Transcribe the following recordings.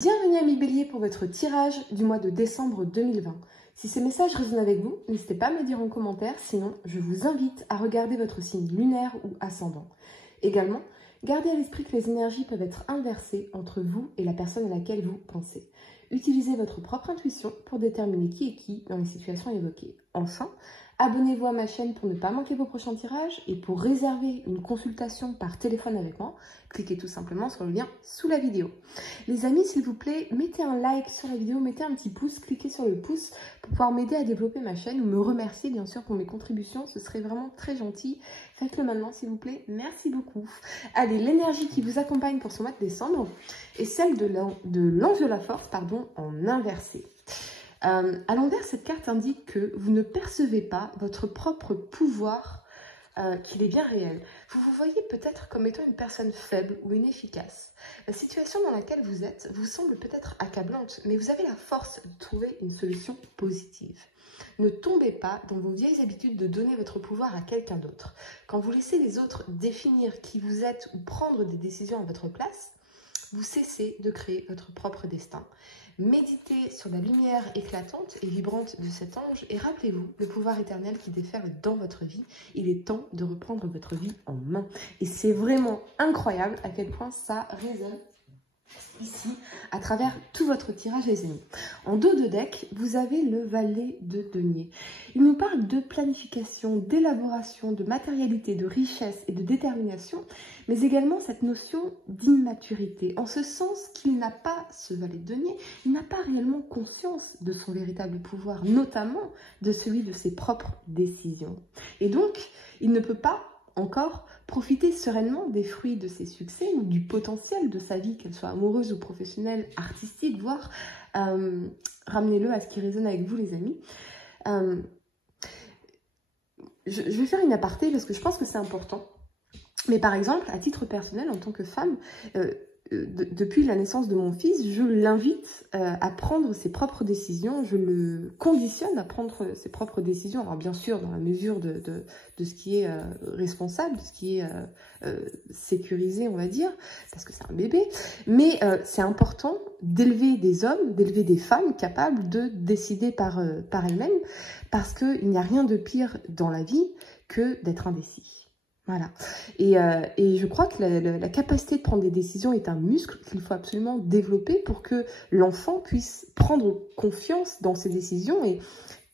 Bienvenue amis Bélier pour votre tirage du mois de décembre 2020. Si ces messages résonnent avec vous, n'hésitez pas à me le dire en commentaire, sinon je vous invite à regarder votre signe lunaire ou ascendant. Également, gardez à l'esprit que les énergies peuvent être inversées entre vous et la personne à laquelle vous pensez. Utilisez votre propre intuition pour déterminer qui est qui dans les situations évoquées. Enfin, abonnez-vous à ma chaîne pour ne pas manquer vos prochains tirages et pour réserver une consultation par téléphone avec moi, cliquez tout simplement sur le lien sous la vidéo. Les amis, s'il vous plaît, mettez un like sur la vidéo, mettez un petit pouce, cliquez sur le pouce pour pouvoir m'aider à développer ma chaîne ou me remercier bien sûr pour mes contributions, ce serait vraiment très gentil. Faites-le maintenant s'il vous plaît, merci beaucoup. Allez, l'énergie qui vous accompagne pour ce mois de décembre est celle de l'ange de la force, en inversé. À l'envers, cette carte indique que vous ne percevez pas votre propre pouvoir, qu'il est bien réel. Vous vous voyez peut-être comme étant une personne faible ou inefficace. La situation dans laquelle vous êtes vous semble peut-être accablante, mais vous avez la force de trouver une solution positive. Ne tombez pas dans vos vieilles habitudes de donner votre pouvoir à quelqu'un d'autre. Quand vous laissez les autres définir qui vous êtes ou prendre des décisions à votre place, vous cessez de créer votre propre destin. Méditez sur la lumière éclatante et vibrante de cet ange et rappelez-vous le pouvoir éternel qui déferle dans votre vie. Il est temps de reprendre votre vie en main. Et c'est vraiment incroyable à quel point ça résonne ici à travers tout votre tirage, les amis. En dos de deck, vous avez le valet de denier. Il nous parle de planification, d'élaboration, de matérialité, de richesse et de détermination, mais également cette notion d'immaturité, en ce sens qu'il n'a pas, ce valet de denier, il n'a pas réellement conscience de son véritable pouvoir, notamment de celui de ses propres décisions. Et donc, il ne peut pas encore profiter sereinement des fruits de ses succès ou du potentiel de sa vie, qu'elle soit amoureuse ou professionnelle, artistique, voire ramenez-le à ce qui résonne avec vous, les amis. Je vais faire une aparté parce que je pense que c'est important. Mais par exemple, à titre personnel, en tant que femme, depuis la naissance de mon fils, je l'invite à prendre ses propres décisions, je le conditionne à prendre ses propres décisions, alors bien sûr dans la mesure de ce qui est responsable, de ce qui est sécurisé, on va dire, parce que c'est un bébé, mais c'est important d'élever des hommes, d'élever des femmes capables de décider par elles-mêmes, parce qu'il n'y a rien de pire dans la vie que d'être indécis. Voilà. Et je crois que la capacité de prendre des décisions est un muscle qu'il faut absolument développer pour que l'enfant puisse prendre confiance dans ses décisions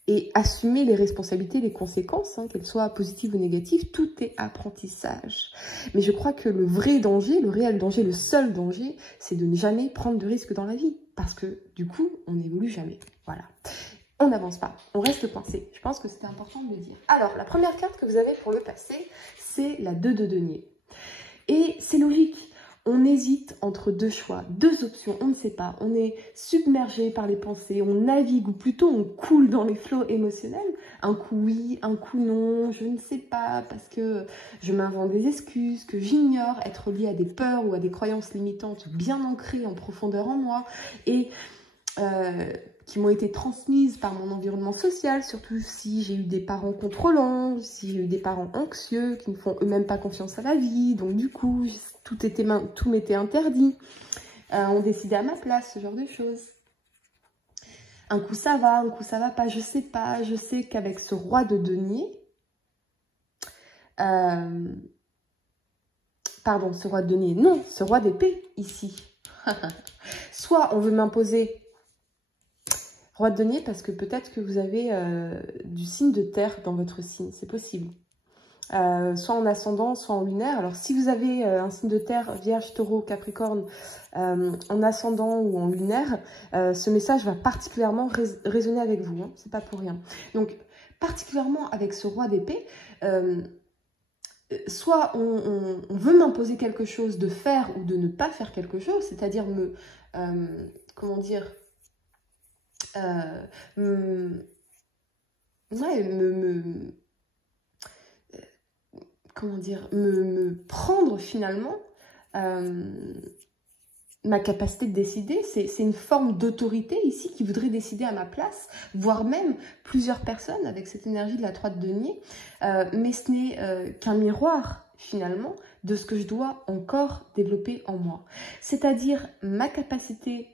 et assumer les responsabilités, les conséquences, hein, qu'elles soient positives ou négatives. Tout est apprentissage. Mais je crois que le vrai danger, le réel danger, le seul danger, c'est de ne jamais prendre de risques dans la vie. Parce que du coup, on n'évolue jamais. Voilà. On n'avance pas, on reste coincé. Je pense que c'était important de le dire. Alors, la première carte que vous avez pour le passé, c'est la 2 de denier. Et c'est logique, on hésite entre deux choix, deux options, on ne sait pas. On est submergé par les pensées, on navigue, ou plutôt on coule dans les flots émotionnels. Un coup oui, un coup non, je ne sais pas, parce que je m'invente des excuses, que j'ignore, être lié à des peurs ou à des croyances limitantes bien ancrées en profondeur en moi. Et qui m'ont été transmises par mon environnement social, surtout si j'ai eu des parents contrôlants, si j'ai eu des parents anxieux, qui ne font eux-mêmes pas confiance à la vie, donc du coup, tout m'était interdit. On décidait à ma place, ce genre de choses. Un coup ça va, un coup ça va pas, je sais pas. Je sais qu'avec ce roi de denier, pardon, ce roi de denier, non, ce roi d'épée, ici. Soit on veut m'imposer roi de denier parce que peut-être que vous avez du signe de terre dans votre signe, c'est possible. Soit en ascendant, soit en lunaire. Alors si vous avez un signe de terre, Vierge, Taureau, Capricorne, en ascendant ou en lunaire, ce message va particulièrement résonner avec vous, hein, c'est pas pour rien. Donc particulièrement avec ce roi d'épée, soit on veut m'imposer quelque chose de faire ou de ne pas faire quelque chose, c'est-à-dire comment dire, me prendre finalement ma capacité de décider. C'est une forme d'autorité ici qui voudrait décider à ma place, voire même plusieurs personnes avec cette énergie de la 3 de denier, mais ce n'est qu'un miroir finalement de ce que je dois encore développer en moi, c'est-à-dire ma capacité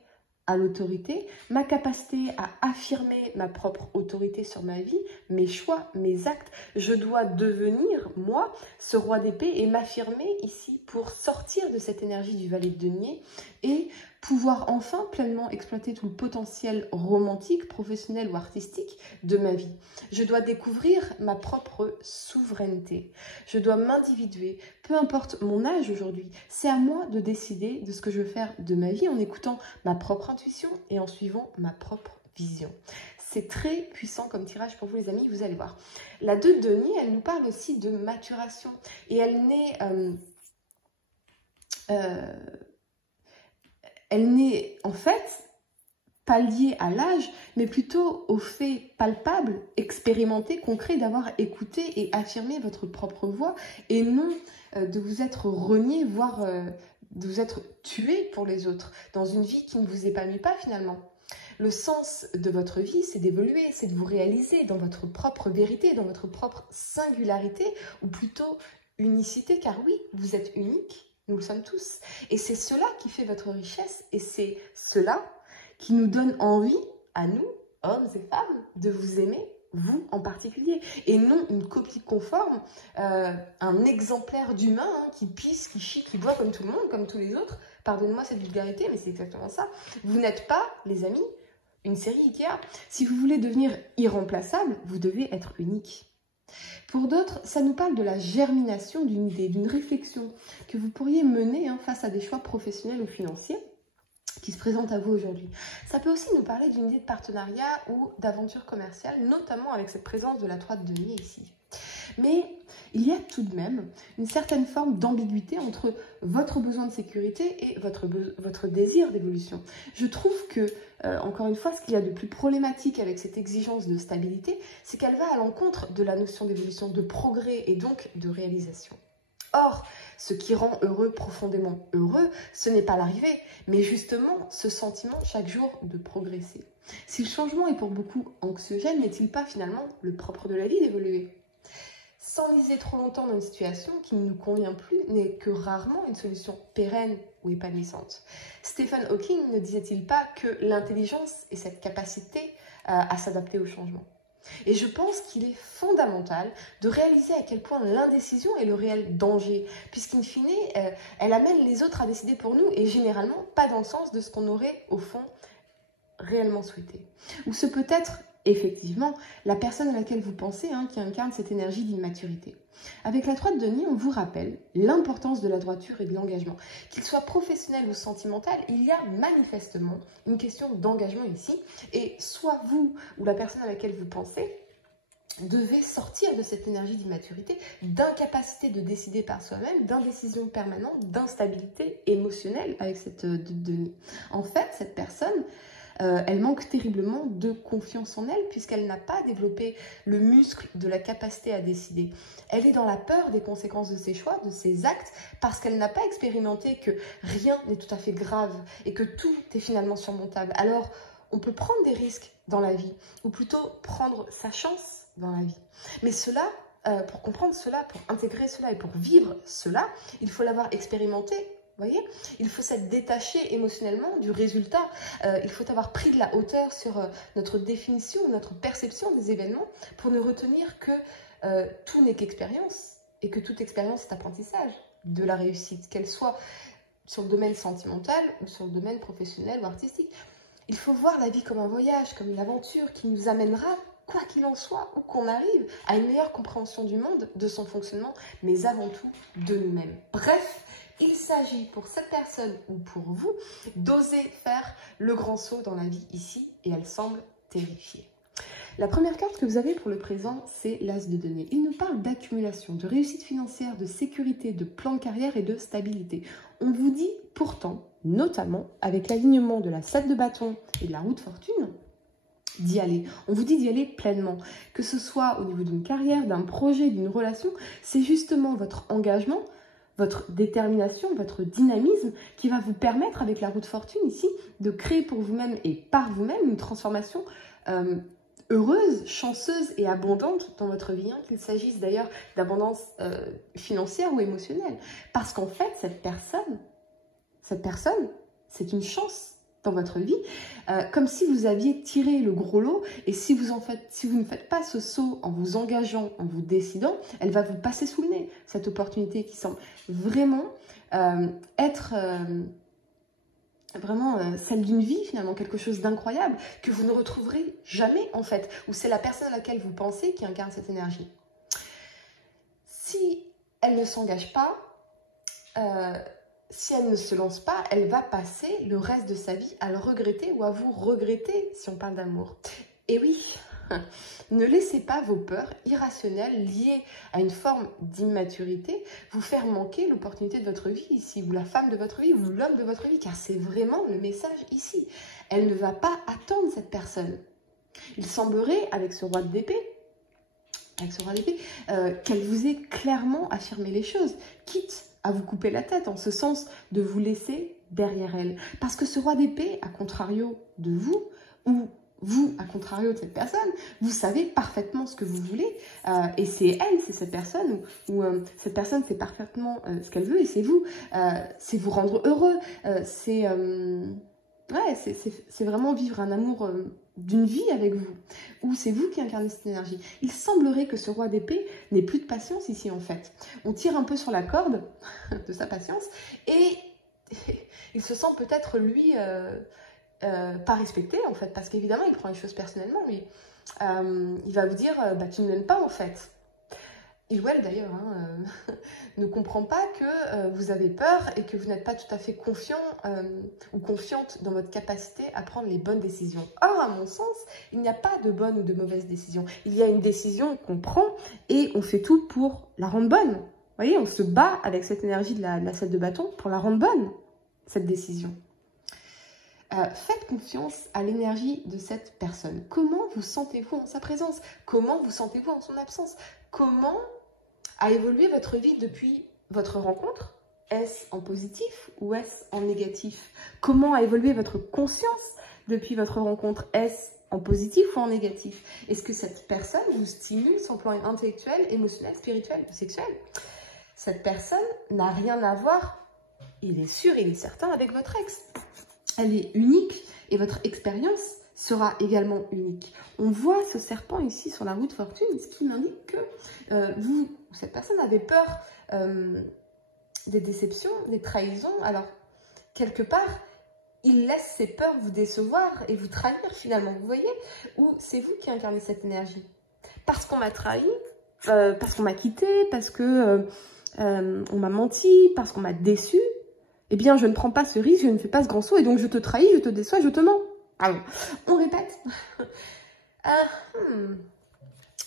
à l'autorité, ma capacité à affirmer ma propre autorité sur ma vie, mes choix, mes actes. Je dois devenir, moi, ce roi d'épée et m'affirmer ici pour sortir de cette énergie du valet de denier et pouvoir enfin pleinement exploiter tout le potentiel romantique, professionnel ou artistique de ma vie. Je dois découvrir ma propre souveraineté. Je dois m'individuer, peu importe mon âge aujourd'hui. C'est à moi de décider de ce que je veux faire de ma vie en écoutant ma propre intuition et en suivant ma propre vision. C'est très puissant comme tirage pour vous les amis, vous allez voir. La 2 de denier, elle nous parle aussi de maturation et elle n'est en fait pas liée à l'âge, mais plutôt au fait palpable, expérimenté, concret d'avoir écouté et affirmé votre propre voix et non de vous être renié, voire de vous être tué pour les autres dans une vie qui ne vous épanouit pas finalement. Le sens de votre vie, c'est d'évoluer, c'est de vous réaliser dans votre propre vérité, dans votre propre singularité, ou plutôt unicité, car oui, vous êtes unique. Nous le sommes tous. Et c'est cela qui fait votre richesse et c'est cela qui nous donne envie, à nous, hommes et femmes, de vous aimer, vous en particulier. Et non une copie conforme, un exemplaire d'humain qui pisse, qui chie, qui boit comme tout le monde, comme tous les autres. Pardonnez-moi cette vulgarité, mais c'est exactement ça. Vous n'êtes pas, les amis, une série Ikea. Si vous voulez devenir irremplaçable, vous devez être unique. Pour d'autres, ça nous parle de la germination d'une idée, d'une réflexion que vous pourriez mener face à des choix professionnels ou financiers qui se présentent à vous aujourd'hui. Ça peut aussi nous parler d'une idée de partenariat ou d'aventure commerciale, notamment avec cette présence de la 3 de denier ici. Mais il y a tout de même une certaine forme d'ambiguïté entre votre besoin de sécurité et votre désir d'évolution. Je trouve que, encore une fois, ce qu'il y a de plus problématique avec cette exigence de stabilité, c'est qu'elle va à l'encontre de la notion d'évolution, de progrès et donc de réalisation. Or, ce qui rend heureux, profondément heureux, ce n'est pas l'arrivée, mais justement ce sentiment chaque jour de progresser. Si le changement est pour beaucoup anxiogène, n'est-il pas finalement le propre de la vie d'évoluer ? S'enliser trop longtemps dans une situation qui ne nous convient plus n'est que rarement une solution pérenne ou épanouissante. Stephen Hawking ne disait-il pas que l'intelligence est cette capacité à s'adapter au changement ? Et je pense qu'il est fondamental de réaliser à quel point l'indécision est le réel danger, puisqu'in fine, elle amène les autres à décider pour nous et généralement pas dans le sens de ce qu'on aurait au fond réellement souhaité. Ou ce peut être effectivement la personne à laquelle vous pensez qui incarne cette énergie d'immaturité. Avec la 3 de denier, on vous rappelle l'importance de la droiture et de l'engagement. Qu'il soit professionnel ou sentimental, il y a manifestement une question d'engagement ici. Et soit vous ou la personne à laquelle vous pensez devez sortir de cette énergie d'immaturité, d'incapacité de décider par soi-même, d'indécision permanente, d'instabilité émotionnelle avec cette 2 de denier. En fait, cette personne, elle manque terriblement de confiance en elle puisqu'elle n'a pas développé le muscle de la capacité à décider. Elle est dans la peur des conséquences de ses choix, de ses actes, parce qu'elle n'a pas expérimenté que rien n'est tout à fait grave et que tout est finalement surmontable. Alors, on peut prendre des risques dans la vie, ou plutôt prendre sa chance dans la vie. Mais cela, pour comprendre cela, pour intégrer cela et pour vivre cela, il faut l'avoir expérimenté. Voyez, il faut s'être détaché émotionnellement du résultat. Il faut avoir pris de la hauteur sur notre définition, notre perception des événements pour ne retenir que tout n'est qu'expérience et que toute expérience est apprentissage de la réussite, qu'elle soit sur le domaine sentimental ou sur le domaine professionnel ou artistique. Il faut voir la vie comme un voyage, comme une aventure qui nous amènera, quoi qu'il en soit, où qu'on arrive, à une meilleure compréhension du monde, de son fonctionnement, mais avant tout de nous-mêmes. Bref, il s'agit pour cette personne ou pour vous d'oser faire le grand saut dans la vie ici et elle semble terrifiée. La première carte que vous avez pour le présent, c'est l'As de denier. Il nous parle d'accumulation, de réussite financière, de sécurité, de plan de carrière et de stabilité. On vous dit pourtant, notamment avec l'alignement de la 7 de bâton et de la roue de fortune, d'y aller. On vous dit d'y aller pleinement. Que ce soit au niveau d'une carrière, d'un projet, d'une relation, c'est justement votre engagement, votre détermination, votre dynamisme qui va vous permettre, avec la roue de fortune ici, de créer pour vous-même et par vous-même une transformation heureuse, chanceuse et abondante dans votre vie, qu'il s'agisse d'ailleurs d'abondance financière ou émotionnelle. Parce qu'en fait, cette personne, c'est une chance dans votre vie, comme si vous aviez tiré le gros lot, et si vous ne faites pas ce saut en vous engageant, en vous décidant, elle va vous passer sous le nez, cette opportunité qui semble vraiment être celle d'une vie finalement, quelque chose d'incroyable que vous ne retrouverez jamais en fait, ou c'est la personne à laquelle vous pensez qui incarne cette énergie. Si elle ne s'engage pas, si elle ne se lance pas, elle va passer le reste de sa vie à le regretter ou à vous regretter si on parle d'amour. Et oui, ne laissez pas vos peurs irrationnelles liées à une forme d'immaturité vous faire manquer l'opportunité de votre vie ici, ou la femme de votre vie, ou l'homme de votre vie, car c'est vraiment le message ici. Elle ne va pas attendre cette personne. Il semblerait, avec ce roi d'épée, qu'elle vous ait clairement affirmé les choses, quitte à vous couper la tête, en ce sens de vous laisser derrière elle. Parce que ce roi d'épée, à contrario de vous, ou vous, à contrario de cette personne, vous savez parfaitement ce que vous voulez, et c'est elle, c'est cette personne, ou cette personne sait parfaitement ce qu'elle veut, et c'est vous. C'est vous rendre heureux, c'est vraiment vivre un amour d'une vie avec vous, ou c'est vous qui incarnez cette énergie. Il semblerait que ce roi d'épée n'ait plus de patience ici en fait. On tire un peu sur la corde de sa patience, et il se sent peut-être lui pas respecté en fait, parce qu'évidemment il prend les choses personnellement, mais il va vous dire bah, tu ne m'aimes pas en fait. Il ou elle d'ailleurs ne comprend pas que vous avez peur et que vous n'êtes pas tout à fait confiant ou confiante dans votre capacité à prendre les bonnes décisions. Or, à mon sens, il n'y a pas de bonne ou de mauvaise décision. Il y a une décision qu'on prend et on fait tout pour la rendre bonne. Vous voyez, on se bat avec cette énergie de la 7 de bâton pour la rendre bonne, cette décision. Faites confiance à l'énergie de cette personne. Comment vous sentez-vous en sa présence? Comment vous sentez-vous en son absence? Comment a évolué votre vie depuis votre rencontre? Est-ce en positif ou est-ce en négatif? Comment a évolué votre conscience depuis votre rencontre? Est-ce en positif ou en négatif? Est-ce que cette personne vous stimule sur le plan intellectuel, émotionnel, spirituel ou sexuel? Cette personne n'a rien à voir, il est sûr, il est certain, avec votre ex. Elle est unique et votre expérience sera également unique. On voit ce serpent ici sur la roue de fortune, ce qui m'indique que cette personne avait peur des déceptions, des trahisons. Alors, quelque part, il laisse ses peurs vous décevoir et vous trahir finalement. Vous voyez? Ou c'est vous qui incarnez cette énergie. Parce qu'on m'a trahi, parce qu'on m'a quitté, parce que on m'a menti, parce qu'on m'a déçu. Eh bien, je ne prends pas ce risque, je ne fais pas ce grand saut, et donc je te trahis, je te déçois, je te mens. Ah bon, on répète.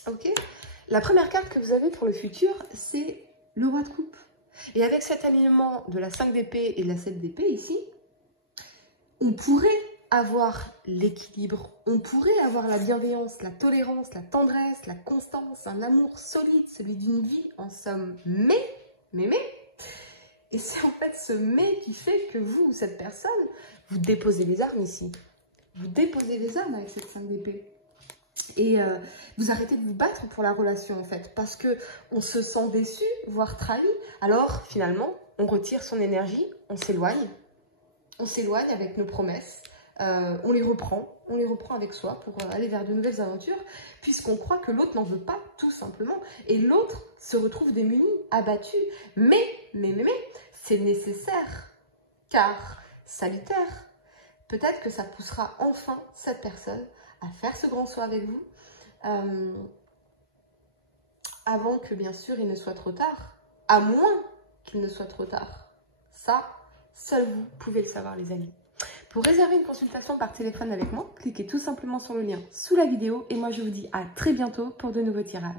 Ok. La première carte que vous avez pour le futur, c'est le roi de coupe. Et avec cet alignement de la 5 d'épée et de la 7 d'épée ici, on pourrait avoir l'équilibre, on pourrait avoir la bienveillance, la tolérance, la tendresse, la constance, un amour solide, celui d'une vie en somme. Mais, et c'est en fait ce mais qui fait que vous, cette personne, vous déposez les armes ici. Vous déposez les armes avec cette 5 d'épée. Et vous arrêtez de vous battre pour la relation en fait. Parce qu'on se sent déçu, voire trahi. Alors finalement, on retire son énergie, on s'éloigne. On s'éloigne avec nos promesses. On les reprend avec soi pour aller vers de nouvelles aventures. Puisqu'on croit que l'autre n'en veut pas, tout simplement. Et l'autre se retrouve démuni, abattu. Mais, c'est nécessaire. Car, salutaire, peut-être que ça poussera enfin cette personne à faire ce grand saut avec vous. Avant que, bien sûr, il ne soit trop tard. À moins qu'il ne soit trop tard. Ça, seul vous pouvez le savoir, les amis. Pour réserver une consultation par téléphone avec moi, cliquez tout simplement sur le lien sous la vidéo. Et moi, je vous dis à très bientôt pour de nouveaux tirages.